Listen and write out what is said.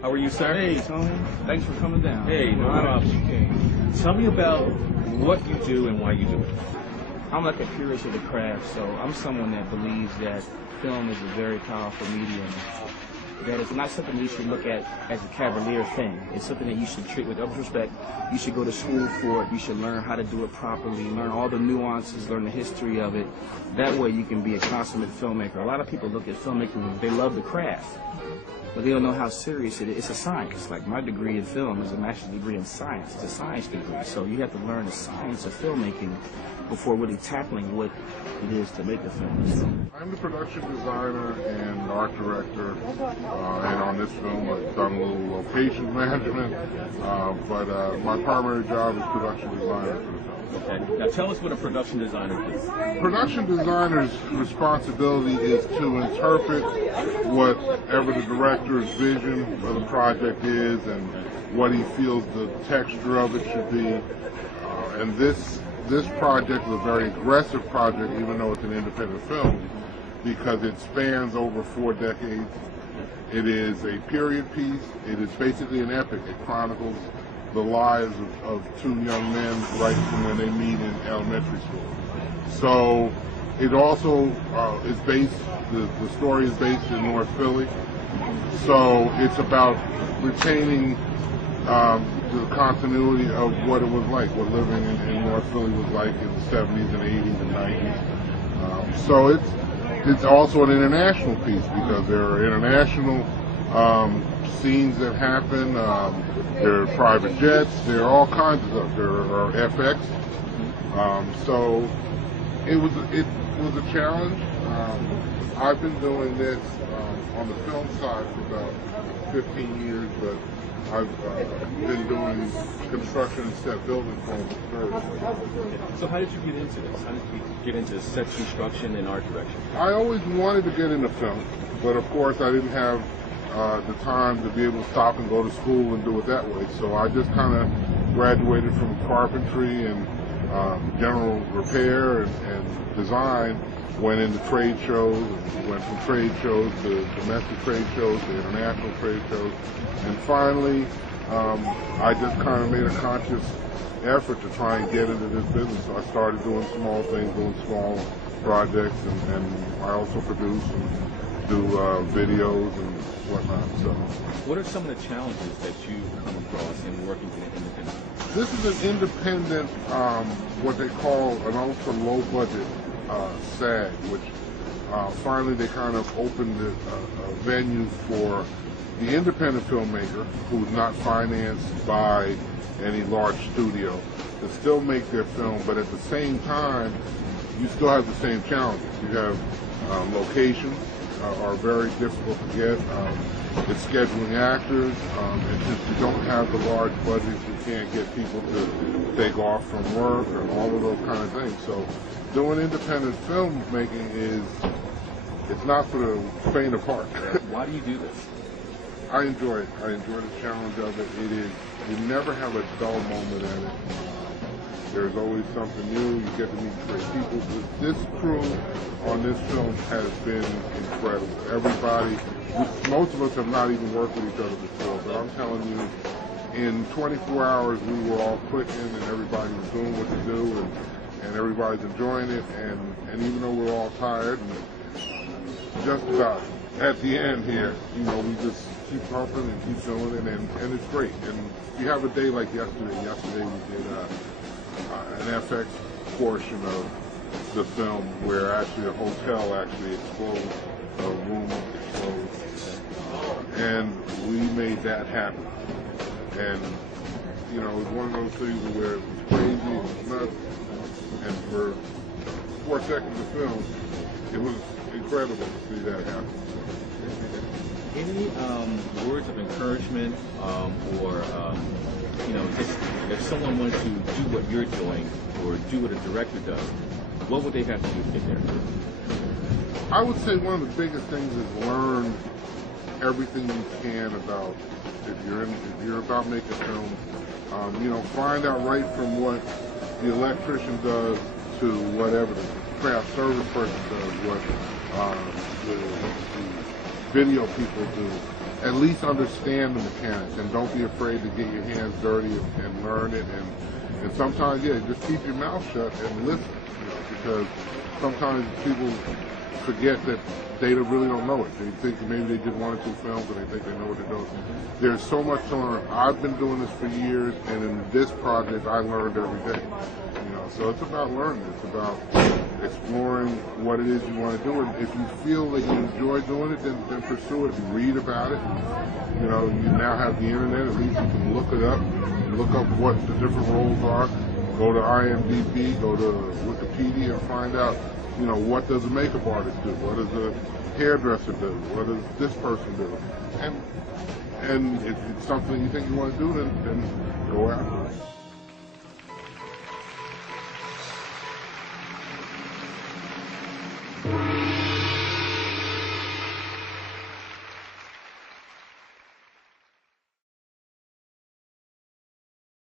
How are you, sir? Hey, Tony. Thanks for coming down. Hey, no problem. Tell me about what you do and why you do it. I'm like a purist of the craft, so I'm someone that believes that film is a very powerful medium. That it's not something you should look at as a cavalier thing. It's something that you should treat with utmost respect. You should go to school for it. You should learn how to do it properly, learn all the nuances, learn the history of it. That way you can be a consummate filmmaker. A lot of people look at filmmaking, they love the craft, but they don't know how serious it is. It's a science. Like my degree in film is a master's degree in science. It's a science degree. So you have to learn the science of filmmaking before really tackling what it is to make a film. I'm the production designer and art director, and on this film I've done a little location management, but my primary job is production designer for the film. Okay. Now tell us what a production designer does. Production designer's responsibility is to interpret whatever the director's vision of the project is and what he feels the texture of it should be. And this project is a very aggressive project, even though it's an independent film, because it spans over 4 decades. It is a period piece. It is basically an epic. It chronicles the lives of 2 young men right from when they meet in elementary school. So it also is based, the story is based in North Philly. So it's about retaining the continuity of what it was like, what living in North Philly was like in the 70s and 80s and 90s. So it's also an international piece because there are international scenes that happen. There are private jets. There are all kinds of stuff. There are FX. So it was a challenge. I've been doing this on the film side for about 15 years, but I've been doing construction and set building for almost 30. So how did you get into this? How did you get into set construction and art direction? I always wanted to get into film, but of course I didn't have the time to be able to stop and go to school and do it that way. So I just kind of graduated from carpentry and general repair and design, went into trade shows, went from trade shows to domestic trade shows to international trade shows, and finally I just kind of made a conscious effort to try and get into this business. So I started doing small things, doing small projects, and I also produce and do videos and whatnot. So, what are some of the challenges that you come across in working independently? This is an independent, what they call an ultra low budget SAG, which finally they kind of opened a venue for the independent filmmaker who's not financed by any large studio to still make their film, but at the same time you still have the same challenges. You have locations are very difficult to get. It's scheduling actors. It's just you don't have the large budgets. You can't get people to take off from work and all of those kind of things. So doing independent filmmaking it's not for the faint of heart. Why do you do this? I enjoy it. I enjoy the challenge of it. You never have a dull moment at it. There's always something new. You get to meet great people. This crew on this film has been incredible. Everybody, most of us have not even worked with each other before, but I'm telling you, in 24 hours we were all clicking and everybody was doing what they do and everybody's enjoying it, and even though we're all tired and just about at the end here, we just keep pumping and keep doing it, and it's great. And you have a day like yesterday. Yesterday we did an FX portion of the film where actually a hotel actually explodes, a room explodes, and we made that happen. And it was one of those things where it was crazy, it was nuts, and for 4 seconds of film, it was incredible to see that happen. Any words of encouragement or just if someone wants to do what you're doing or do what a director does, what would they have to do to get there? I would say one of the biggest things is learn everything you can about if you're about making films. Find out right from what the electrician does to whatever the craft service person does, what the video people do. At least understand the mechanics, and don't be afraid to get your hands dirty and learn it. And sometimes, just keep your mouth shut and listen, because sometimes people forget that they really don't know it. They think maybe they did 1 or 2 films and they think they know what they're doing. There's so much to learn. I've been doing this for years, and in this project, I learned every day. So it's about learning. It's about exploring what it is you want to do. And if you feel that you enjoy doing it, then pursue it and read about it. You now have the internet. At least you can look it up, look up what the different roles are. Go to IMDb, go to Wikipedia, and find out, what does a makeup artist do? What does a hairdresser do? What does this person do? And if it's something you think you want to do, then go after it.